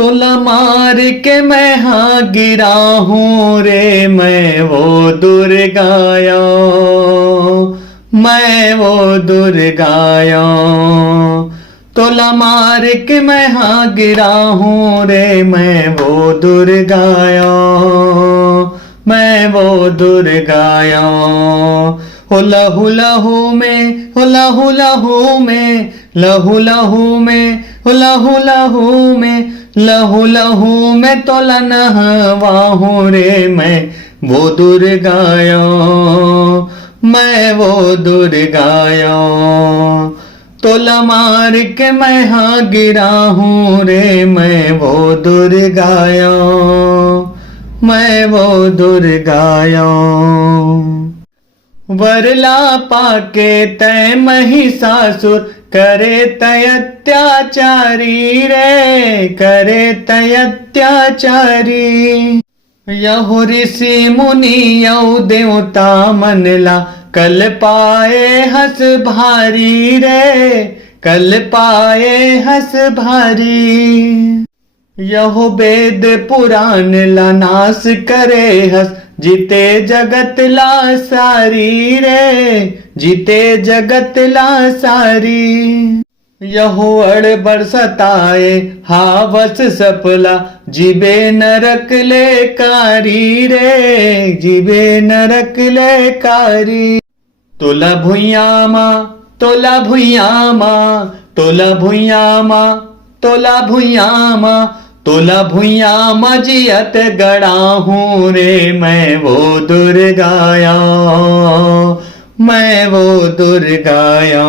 तोला मार के मैं हाँ गिरा हूँ रे, मैं वो दुर्गाया, मैं वो दुर्गाया। तोला मार के मैं हाँ गिरा हूँ रे, मैं वो दुर्गाया, मैं वो दुर्गाया। हो लहू लहू में, हो लहू लहू में, लहू लहू में, हो लहू लहू में, लहू लहू में तोला नहवा हूँ रे, मैं वो दुर्गाया, मैं वो दुर्गाया। तोला मार के मैं हाँ गिरा हूँ रे, मैं वो दुर्गाया, मैं वो दुर्गाया। वरला पाके तय महिषासुर करे तय अत्याचारी रे, करे तय अत्याचारी। यहु ऋषि मुनि यौ देवता मनला, कल पाए हस भारी रे, कल पाए हस भारी। यहो वेद पुराण ला नाश करे हस, जीते जगत ला सारी रे, जीते जगत ला सारी। यहो अड़बड़ सताए हावस सपला, जीबे नरक ले कारी रे, जीबे नरक ले कारी। तोला भुइयामा, तोला भुइयामा, तोला भुइयामा, तोला भुइयामा, तोला भुइयामा जियत गड़ा हूँ रे, मैं वो दुर्गाया, मैं वो दुर्गाया।